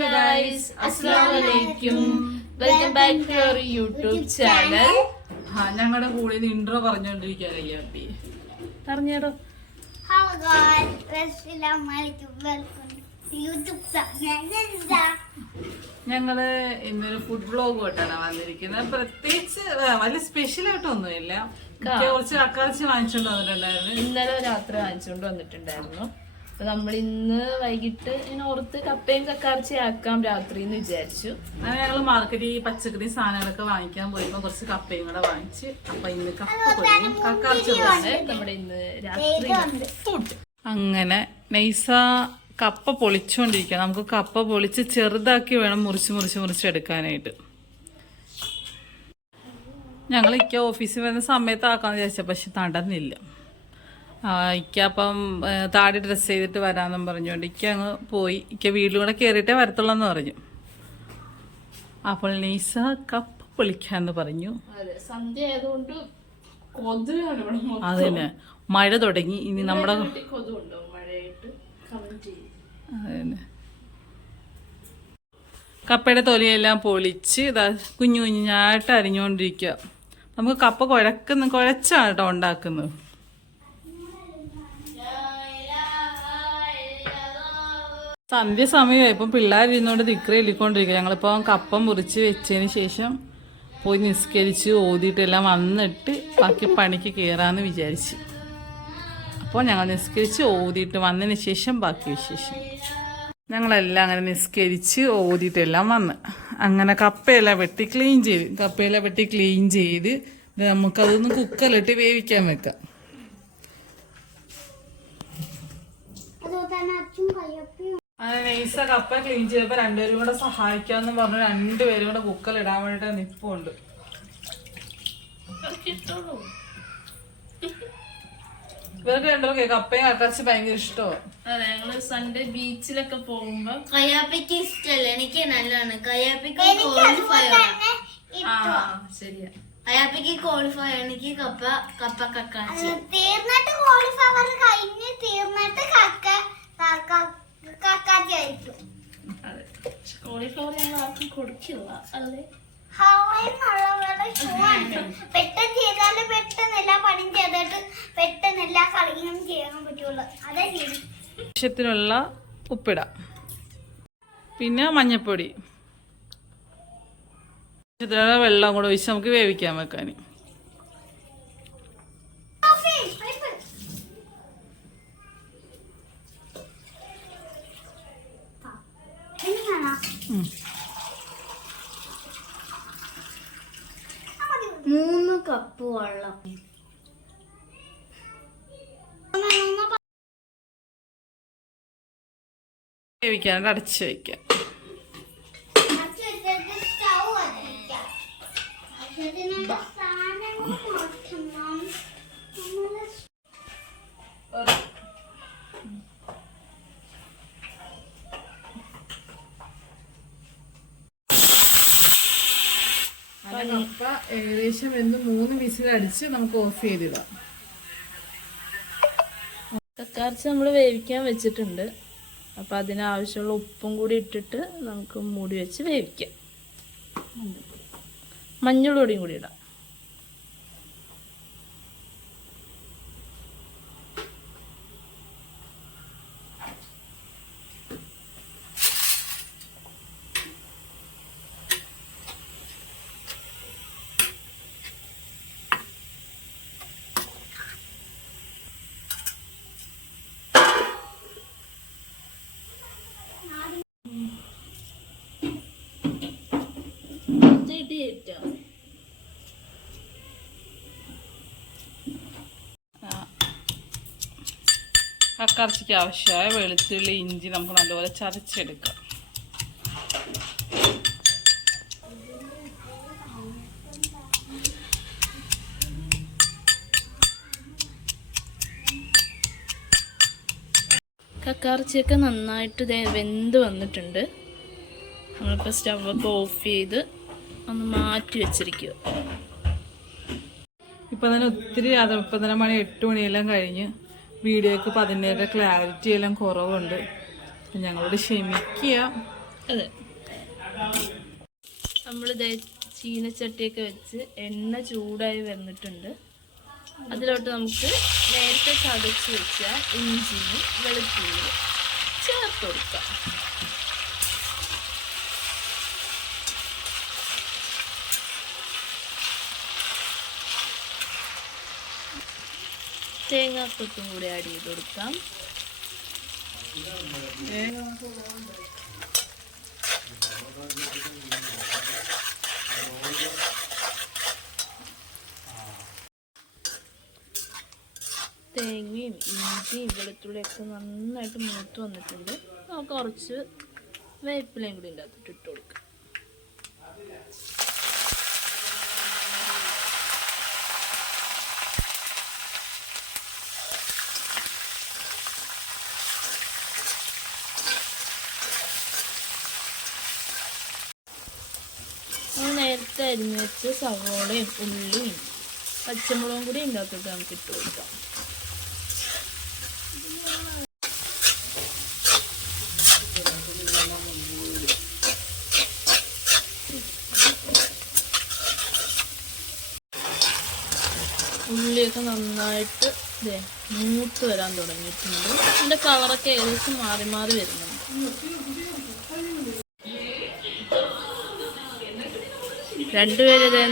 Hello guys അസ്സലാമലൈക്കും welcome back to our YouTube channel ആ ഞങ്ങളുടെ കൂടെ ഇൻട്രോ പറഞ്ഞോണ്ടിരിക്കുക അപ്പി പറഞ്ഞേടോ. Hello guys, Assalamualaikum. Welcome to YouTube channel. ഞങ്ങൾ ഇന്നൊരു ഫുഡ് വ്ലോഗ് ആയിട്ടാണ് വന്നിരിക്കുന്നത്. പ്രത്യേകിച്ച് വലിയ സ്പെഷ്യൽ ആയിട്ടൊന്നുമില്ല. ഇല്ല കുറച്ച് അക്കാർച്ചി വാങ്ങിച്ചുകൊണ്ട് വന്നിട്ടുണ്ടായിരുന്നു. ഇന്നലെ രാത്രി വാങ്ങിച്ചുകൊണ്ട് വന്നിട്ടുണ്ടായിരുന്നു. നമ്മൾ ഇന്ന് വൈകിട്ട് ഇങ്ങനെ ഓർത്ത് കപ്പയും കക്കാർച്ചി ആക്കാം രാത്രി എന്ന് വിചാരിച്ചു. അങ്ങനെ ഞങ്ങൾ മാർക്കറ്റിൽ ഈ പച്ചക്കറി സാധനങ്ങളൊക്കെ വാങ്ങിക്കാൻ പോയപ്പോ കുറച്ച് കപ്പയും കൂടെ വാങ്ങിച്ച് അപ്പൊ ഇന്ന് കപ്പ പൊരിയും കക്കാർച്ചി നമ്മുടെ ഇന്ന് രാത്രി ഫുഡ് അങ്ങനെ നൈസ കപ്പ പൊളിച്ചുകൊണ്ടിരിക്കുക നമുക്ക് കപ്പ പൊളിച്ച് ചെറുതാക്കി വേണം മുറിച്ച് മുറിച്ച് മുറിച്ചെടുക്കാനായിട്ട് ഞങ്ങൾ ഇക്ക ഓഫീസിൽ വരുന്ന സമയത്ത് ആക്കാന്ന് വിചാരിച്ച പക്ഷെ നടന്നില്ല ഇക്ക അപ്പം താടി ഡ്രസ്സ് ചെയ്തിട്ട് വരാമെന്നും പറഞ്ഞുകൊണ്ട് ഇക്ക അങ്ങ് പോയി. ഇക്ക വീട്ടിലൂടെ കയറിയിട്ടേ വരത്തുള്ളൂ പറഞ്ഞു. അപ്പോൾ നീസ കപ്പ് പൊളിക്കാന്ന് പറഞ്ഞു. അതന്നെ. മഴ തുടങ്ങി. ഇനി നമ്മുടെ അതന്നെ. കപ്പയുടെ തൊലിയെല്ലാം പൊളിച്ച് ഇതാ കുഞ്ഞു കുഞ്ഞായിട്ട് അരിഞ്ഞുകൊണ്ടിരിക്കുക നമുക്ക് കപ്പ കുഴക്കുന്ന കുഴച്ചാണ് കേട്ടോ ഉണ്ടാക്കുന്നത്. സന്ധ്യ സമയമായി. ഇപ്പം പിള്ളേർ ഇരുന്നോണ്ട് ദിക്ര എല്ലിക്കൊണ്ടിരിക്കുക ഞങ്ങളിപ്പോൾ കപ്പം മുറിച്ച് വെച്ചതിന് ശേഷം പോയി നിസ്കരിച്ച് ഓതിയിട്ടെല്ലാം വന്നിട്ട് ബാക്കി പണിക്ക് കയറാമെന്ന് വിചാരിച്ച്. അപ്പോൾ ഞങ്ങൾ നിസ്കരിച്ച് ഓതിയിട്ട് വന്നതിന് ശേഷം ബാക്കി വിശേഷം. ഞങ്ങളെല്ലാം അങ്ങനെ നിസ്കരിച്ച് ഓതിയിട്ടെല്ലാം വന്ന്. അങ്ങനെ കപ്പയെല്ലാം വെട്ടി ക്ലീൻ ചെയ്ത് കപ്പയെല്ലാം വെട്ടി ക്ലീൻ ചെയ്ത് നമുക്കതൊന്ന് കുക്കറിലിട്ട് വേവിക്കാൻ വെക്കാം. അതുപോലെ തന്നെ അങ്ങനെ നൈസ കപ്പ ക്ലീൻ ചെയ്തപ്പോൾ രണ്ടുപേരും കൂടെ സഹായിക്കാമെന്ന് പറഞ്ഞു. രണ്ടുപേരും കൂടെ കുക്കറിൽ ഇടാൻ വേണ്ടിയിട്ട് നിപ്പുണ്ട്. ഇവർക്ക് രണ്ടുപേർക്ക് കപ്പയും കക്കച്ച് ഭയങ്കര ഇഷ്ടോ അതെ ഞങ്ങൾ സൺഡേ ബീച്ചിലൊക്കെ പോകുമ്പോ കയ്യാപ്പയ്ക്ക് ഇഷ്ടല്ല. എനിക്ക് നല്ലതാണ്. കയ്യാപ്പയ്ക്ക് ശരിയാ. കയ്യാപ്പിക്ക് ക്വാളിഫയർ എനിക്ക് കപ്പ കപ്പ കക്കാച്ചി. തീർന്നിട്ട് കോളിഫ്ലവർ കഴിഞ്ഞ് ഷൂ ആണ് പെട്ടെന്ന് ചെയ്താൽ പെട്ടെന്ന് എല്ലാ പണിയും ചെയ്തിട്ട് പെട്ടെന്ന് എല്ലാ കളിയും ചെയ്യാൻ പറ്റുള്ളൂ അതാ ആവശ്യത്തിനുള്ള ഉപ്പിടാം പിന്നെ മഞ്ഞപ്പൊടി വെള്ളം കൂടെ ഒഴിച്ച് നമുക്ക് വേവിക്കാൻ വെക്കാൻ മൂന്ന് കപ്പ് വെള്ളം. വേവിക്കാനായിട്ട് അടച്ച് വെക്കാം. കപ്പ ഏകദേശം എന്ത് മൂന്ന് വിസിൽ അടിച്ച് നമുക്ക് ഓഫ് ചെയ്തിടാം. കക്കാർച്ച നമ്മൾ വേവിക്കാൻ വെച്ചിട്ടുണ്ട്. അപ്പം അതിനാവശ്യമുള്ള ഉപ്പും കൂടി ഇട്ടിട്ട് നമുക്ക് മൂടി വെച്ച് വേവിക്കാം. മഞ്ഞൾ പൊടിയും കൂടി ഇടാം. ഇടിയിട്ടോ കക്കറച്ചിക്ക് ആവശ്യമായ വെളുത്തുള്ളി ഇഞ്ചി നമുക്ക് നല്ലപോലെ ചതച്ചെടുക്കാം. കക്കാർച്ചിയൊക്കെ നന്നായിട്ട് വെന്ത് വന്നിട്ടുണ്ട്. നമ്മളിപ്പോൾ സ്റ്റവൊക്കെ ഓഫ് ചെയ്ത് ഒന്ന് മാറ്റി വെച്ചിരിക്കുക ഇപ്പം തന്നെ ഒത്തിരി അത് ഇപ്പം തന്നെ മണി എട്ട് മണിയെല്ലാം കഴിഞ്ഞ് വീഡിയോക്ക് പതിനേഴ് ക്ലാരിറ്റി എല്ലാം കുറവുണ്ട്. അപ്പം ഞങ്ങളോട് ക്ഷമിക്കുക. അതെ. നമ്മൾ ചീനച്ചട്ടിയൊക്കെ വെച്ച് എണ്ണ ചൂടായി വന്നിട്ടുണ്ട്. അതിലോട്ട് നമുക്ക് നേരത്തെ ചതച്ച് വെച്ച ഇഞ്ചിയും വെളുത്തുള്ളിയും ചേർത്ത് കൊടുക്കാം തേങ്ങാക്കൊത്തും കൂടി ആഡ് ചെയ്ത് കൊടുക്കാം. തേങ്ങയും ഇഞ്ചിയും വെളുത്തുള്ളിയൊക്കെ നന്നായിട്ട് മൂത്ത് വന്നിട്ടുണ്ട്. നമുക്ക് കുറച്ച് വേപ്പിലയും കൂടി ഇതിന്റെ അകത്തോട്ട് നമ്മൾ നേരത്തെ അരിഞ്ഞ് വെച്ച് സവോളയും ഉള്ളിയും പച്ചമുളകും കൂടി ഇതിന്റെ നമുക്ക് ഇട്ട് കൊടുക്കാം. ഉള്ളിയൊക്കെ നന്നായിട്ട് ദേ മൂത്ത് വരാൻ തുടങ്ങിയിട്ടുണ്ട്. അതിന്റെ കളറൊക്കെ ഏകദേശം മാറി മാറി വരുന്നുണ്ട്. രണ്ടുപേരും ഇതേ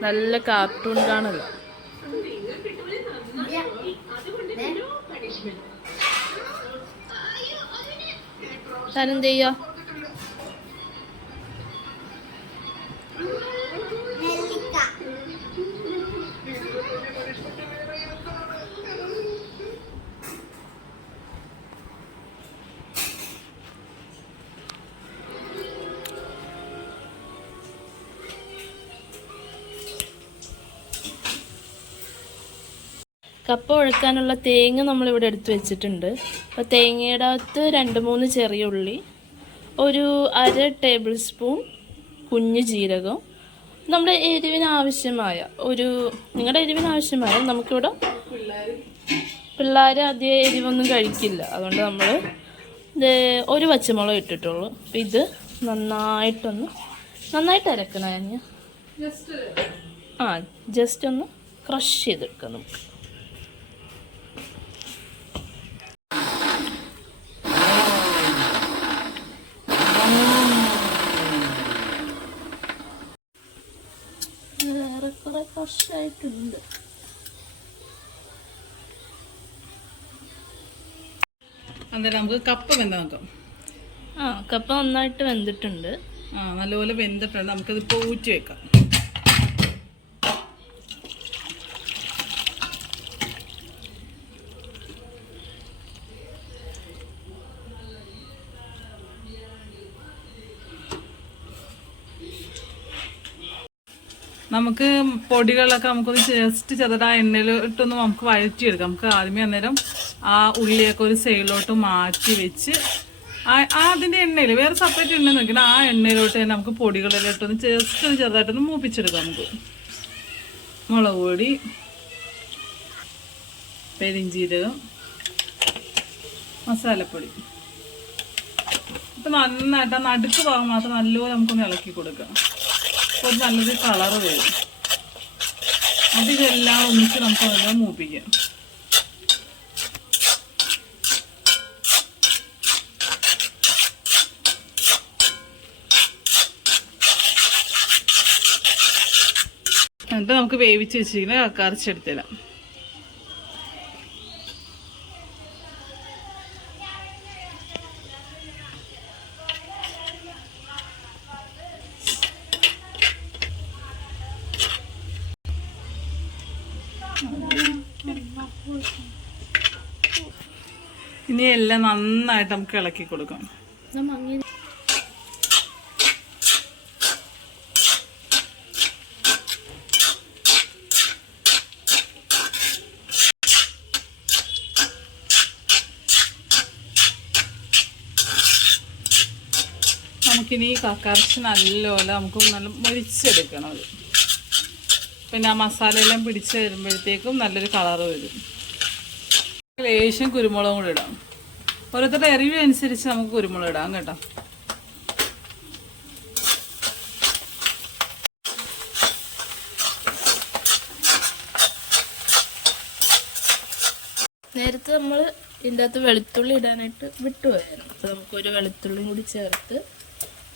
നല്ല കാർട്ടൂൺ കാണല്ലോ താനെന്ത് ചെയ്യാ കപ്പ ഒഴുക്കാനുള്ള തേങ്ങ നമ്മളിവിടെ എടുത്തു വെച്ചിട്ടുണ്ട്. അപ്പോൾ തേങ്ങയുടെ അകത്ത് രണ്ട് മൂന്ന് ചെറിയ ഉള്ളി ഒരു അര ടേബിൾ സ്പൂൺ കുഞ്ഞു ജീരകം. നമ്മുടെ എരിവിന് ആവശ്യമായ ഒരു നിങ്ങളുടെ എരിവിന് ആവശ്യമായ നമുക്കിവിടെ പിള്ളേർ അധികം എരിവൊന്നും കഴിക്കില്ല. അതുകൊണ്ട് നമ്മൾ ഇത് ഒരു പച്ചമുളക് ഇട്ടിട്ടുള്ളൂ. അപ്പം ഇത് നന്നായിട്ടൊന്ന് നന്നായിട്ട് അരക്കണം ഞാൻ ആ ജസ്റ്റ് ഒന്ന് ക്രഷ് ചെയ്തെടുക്കാം നമുക്ക്. ഏറെക്കുറെ ക്രഷായിട്ടുണ്ട് അന്നേരം നമുക്ക് കപ്പ വെന്ത നോക്കാം. ആ കപ്പ നന്നായിട്ട് വെന്തിട്ടുണ്ട്. ആ നല്ലപോലെ വെന്തിട്ടുണ്ട്. നമുക്കതിപ്പോൾ ഊറ്റി വെക്കാം. നമുക്ക് പൊടികളൊക്കെ നമുക്കൊന്ന് ജസ്റ്റ് ചെറുതാ എണ്ണയിലിട്ടൊന്ന് നമുക്ക് വഴറ്റിയെടുക്കാം. നമുക്ക് ആദ്യമേ അന്നേരം ആ ഉള്ളിയൊക്കെ ഒരു സൈഡിലോട്ട് മാറ്റി വെച്ച് ആ- അതിന്റെ എണ്ണയിൽ വേറെ സെപ്പറേറ്റ് എണ്ണ നോക്കി ആ എണ്ണയിലോട്ട് തന്നെ നമുക്ക് പൊടികളിലോട്ടൊന്ന് ജസ്റ്റ് ഒന്ന് ചെറുതായിട്ടൊന്ന് മൂപ്പിച്ചെടുക്കാം നമുക്ക്. മുളക് പൊടി പെരിഞ്ചീരകം മസാലപ്പൊടി. ഇപ്പം നന്നായിട്ട് ആ നടുക്ക് ഭാഗം മാത്രം നല്ലപോലെ നമുക്കൊന്ന് ഇളക്കി കൊടുക്കാം അപ്പോൾ നല്ലൊരു കളറ് വരും. അത് ഇതെല്ലാം ഒന്നിച്ച് നമുക്ക് അതെല്ലാം മൂപ്പിക്കാം. എന്നിട്ട് നമുക്ക് വേവിച്ച് വെച്ചിരിക്കുന്ന കക്കറച്ചെടുത്തിടാം ഇനി എല്ലാം നന്നായിട്ട് നമുക്ക് ഇളക്കി കൊടുക്കാം. നമുക്കിനി കക്കറച്ച് നല്ലപോലെ നമുക്ക് നല്ല മുരിച്ചെടുക്കണം അത്. പിന്നെ ആ മസാലയെല്ലാം പിടിച്ച് വരുമ്പോഴത്തേക്കും നല്ലൊരു കളറ് വരും. ലേശം കുരുമുളകും കൂടി ഇടാം. ഓരോരുത്തരുടെ എരിവ് അനുസരിച്ച് നമുക്ക് കുരുമുളക് ഇടാം കേട്ടോ. നേരത്തെ നമ്മൾ ഇതിന്റെ അകത്ത് വെളുത്തുള്ളി ഇടാനായിട്ട് വിട്ടുപോയായിരുന്നു അപ്പോൾ നമുക്കൊരു വെളുത്തുള്ളിയും കൂടി ചേർത്ത്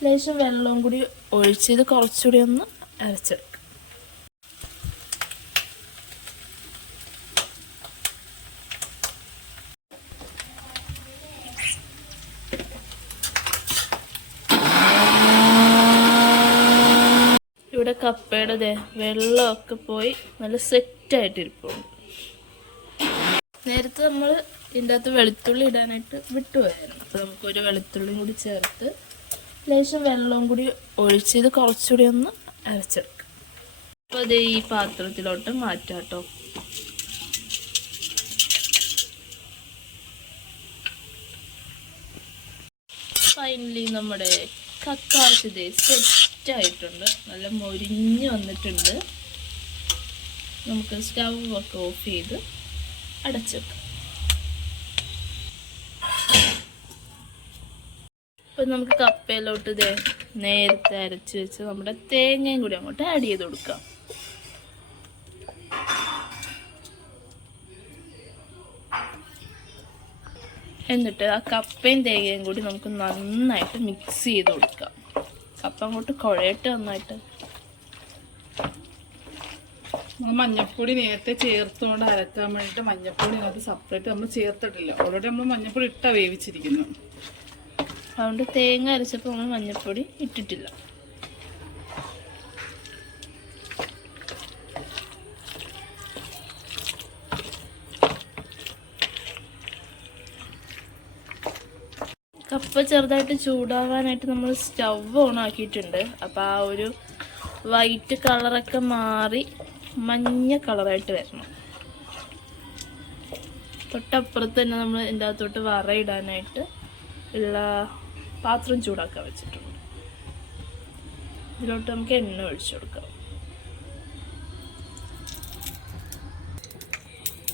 ലേശം വെള്ളവും കൂടി ഒഴിച്ചത് കുറച്ചുകൂടി ഒന്ന് അരച്ചിടും ദേ വെള്ളമൊക്കെ പോയി നല്ല സെറ്റായിട്ടിരിപ്പുണ്ട്. നേരത്തെ നമ്മൾ ഇതിന്റെ അകത്ത് വെളുത്തുള്ളി ഇടാനായിട്ട് വിട്ടുപോയായിരുന്നു. അപ്പോൾ നമുക്കൊരു വെളുത്തുള്ളിയും കൂടി ചേർത്ത് ലേശം വെള്ളവും കൂടി ഒഴിച്ച് ഇത് കുറച്ചുകൂടി ഒന്ന് അരച്ചെടുക്കാം. അപ്പോൾ അത് ഈ പാത്രത്തിലോട്ട് മാറ്റാം കേട്ടോ ഫൈനലി നമ്മുടെ കക്കാർച്ച് ദേ സെറ്റ് ആയിട്ടുണ്ട്. നല്ല മൊരിഞ്ഞ് വന്നിട്ടുണ്ട്. നമുക്ക് സ്റ്റവ് ഒക്കെ ഓഫ് ചെയ്ത് അടച്ചു ഇപ്പം നമുക്ക് കപ്പയിലോട്ട് ദേ നേരത്തെ അരച്ച് വെച്ച് നമ്മുടെ തേങ്ങയും കൂടി അങ്ങോട്ട് ആഡ് ചെയ്ത് കൊടുക്കാം. എന്നിട്ട് ആ കപ്പയും തേങ്ങയും കൂടി നമുക്ക് നന്നായിട്ട് മിക്സ് ചെയ്ത് കൊടുക്കാം. കപ്പ അങ്ങോട്ട് കുഴയട്ട് നന്നായിട്ട്. നമ്മൾ മഞ്ഞപ്പൊടി നേരത്തെ ചേർത്തുകൊണ്ട് അരക്കാൻ വേണ്ടിയിട്ട് മഞ്ഞപ്പൊടി അതിനകത്ത് സെപ്പറേറ്റ് നമ്മൾ ചേർത്തിട്ടില്ല. ഓൾറെഡി നമ്മൾ മഞ്ഞപ്പൊടി ഇട്ടാ വേവിച്ചിരിക്കുന്നു അതുകൊണ്ട് തേങ്ങ അരച്ചപ്പോൾ നമ്മൾ മഞ്ഞപ്പൊടി ഇട്ടിട്ടില്ല. കപ്പ ചെറുതായിട്ട് ചൂടാവാനായിട്ട് നമ്മൾ സ്റ്റവ് ഓൺ ആക്കിയിട്ടുണ്ട് അപ്പോൾ ആ ഒരു വൈറ്റ് കളറൊക്കെ മാറി മഞ്ഞ കളറായിട്ട് വരണം. തൊട്ടപ്പുറത്ത് തന്നെ നമ്മൾ ഇതിന്റെ അകത്തോട്ട് വറയിടാനായിട്ട് ഉള്ള പാത്രം ചൂടാക്കാൻ വെച്ചിട്ടുണ്ട്. ഇതിലോട്ട് നമുക്ക് എണ്ണ ഒഴിച്ചു കൊടുക്കാം.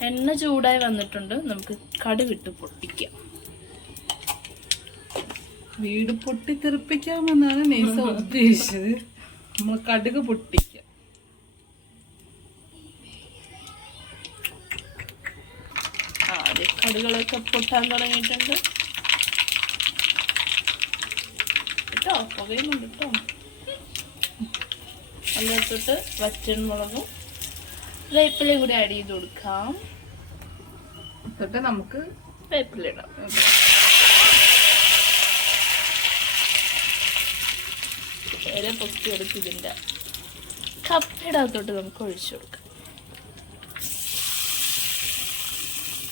എണ്ണ ചൂടായി വന്നിട്ടുണ്ട്. നമുക്ക് കടുവിട്ട് പൊട്ടിക്കാം. വീട് പൊട്ടിത്തെറിപ്പിക്കാമെന്നാണ് നേസ ഉദ്ദേശിച്ചത്. നമ്മൾ കടുക് പൊട്ടിക്കുക ആദ്യം കടുകളൊക്കെ പൊട്ടാൻ തുടങ്ങിയിട്ടുണ്ട്. കേട്ടോ പുകയുന്നുണ്ട് കേട്ടോ അതിനകത്തോട്ട് വറ്റൻ മുളകും വേപ്പിലയും കൂടി ആഡ് ചെയ്ത് കൊടുക്കാം. എന്നിട്ട് നമുക്ക് വേപ്പില. നേരെ പൊക്കി എടുത്ത് ഇതിന്റെ കപ്പയുടെ അകത്തോട്ട് നമുക്ക് ഒഴിച്ചു കൊടുക്കാം.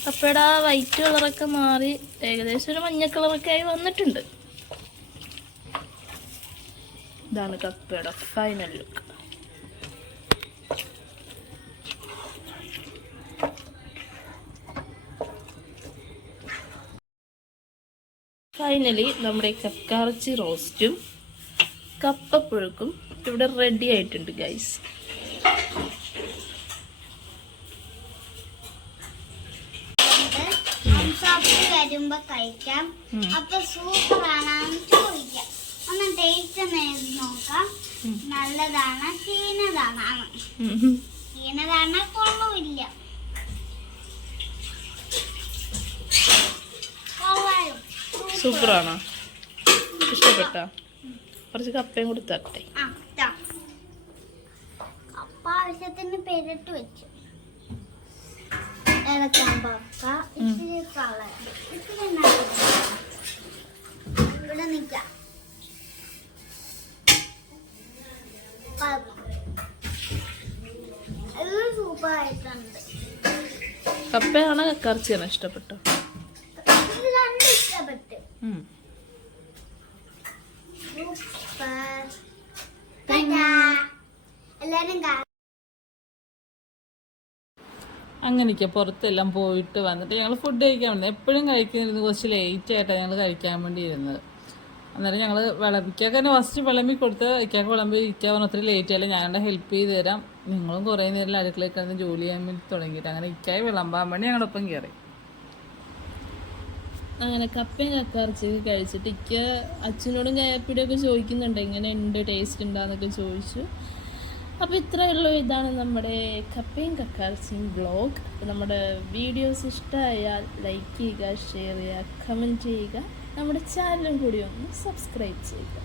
കപ്പയുടെ ആ വൈറ്റ് കളറൊക്കെ മാറി ഏകദേശം ഒരു മഞ്ഞ കളറൊക്കെ ആയി വന്നിട്ടുണ്ട്. ഇതാണ് കപ്പയുടെ ഫൈനൽ ലുക്ക് ഫൈനലി നമ്മുടെ കക്കാറച്ചി റോസ്റ്റും കപ്പപ്പുഴുക്കും ഇവിടെ റെഡി ആയിട്ടുണ്ട് ഗൈസ് വരുമ്പോ കഴിക്കാം. അപ്പൊ സൂപ്പർ ആണെന്ന് ചോദിക്കാം. ഒന്ന് ടേസ്റ്റ് നോക്കാം. നല്ലതാണ് ചീനതാണ് ചീനതാണ് കൊള്ളുമില്ല കൊള്ളാലും. സൂപ്പറാണോ? ഇഷ്ടപ്പെട്ട? കുറച്ച് കപ്പയും കൂടി തരട്ടെ ആ ഇതാ. അപ്പ ആവശ്യത്തിന് പെരിട്ട് വെച്ചു. ഇളക്കാൻ പക്ക ഇച്ചിരി കളർ ഇച്ചിരി നല്ലത്. ഇവിടെ നിൽക്കാം. ഇത് സൂപ്പർ ആയിട്ടുണ്ട് കപ്പയാണോ കക്കറച്ചിയാണോ ഇഷ്ടപ്പെട്ടോ? രണ്ടും ഇഷ്ടപ്പെട്ടു. എല്ലാരും അങ്ങനെയൊക്കെ പുറത്തെല്ലാം പോയിട്ട് വന്നിട്ട് ഞങ്ങൾ ഫുഡ് കഴിക്കാൻ വന്നത്. എപ്പോഴും കഴിക്കുന്നിരുന്നു കുറച്ച് ലേറ്റ് ആയിട്ടാണ് ഞങ്ങൾ കഴിക്കാൻ വേണ്ടി ഇരുന്നത്. അന്നേരം ഞങ്ങൾ വിളമ്പിക്കാൻ തന്നെ ഫസ്റ്റ് വിളമ്പി കൊടുത്ത് ഇക്കാക്ക് വിളമ്പി ഇക്ക പറഞ്ഞു ഒത്തിരി ലേറ്റ് ആയാലും ഞാനുടെ ഹെൽപ്പ് ചെയ്ത് തരാം. നിങ്ങളും കുറേ നേരം അടുക്കളയിൽ കിടന്ന് ജോലി ചെയ്യാൻ വേണ്ടി തുടങ്ങിയിട്ട് അങ്ങനെ ഇക്കായി വിളമ്പാൻ വേണ്ടി ഞങ്ങളൊപ്പം കയറി അങ്ങനെ കപ്പയും കക്കാർച്ചയൊക്കെ കഴിച്ചിട്ട് ഇക്ക അച്ഛനോടും കയപ്പിടിയൊക്കെ ചോദിക്കുന്നുണ്ട്. എങ്ങനെ ഉണ്ട് ടേസ്റ്റ് ഉണ്ടാന്നൊക്കെ ചോദിച്ചു. അപ്പോൾ ഇത്രയേ ഉള്ളൂ ഇതാണ് നമ്മുടെ കപ്പയും കക്കാർച്ചിയും ബ്ലോഗ് നമ്മുടെ വീഡിയോസ് ഇഷ്ടമായാൽ ലൈക്ക് ചെയ്യുക ഷെയർ ചെയ്യുക കമന്റ് ചെയ്യുക. നമ്മുടെ ചാനലും കൂടി ഒന്ന് സബ്സ്ക്രൈബ് ചെയ്യുക.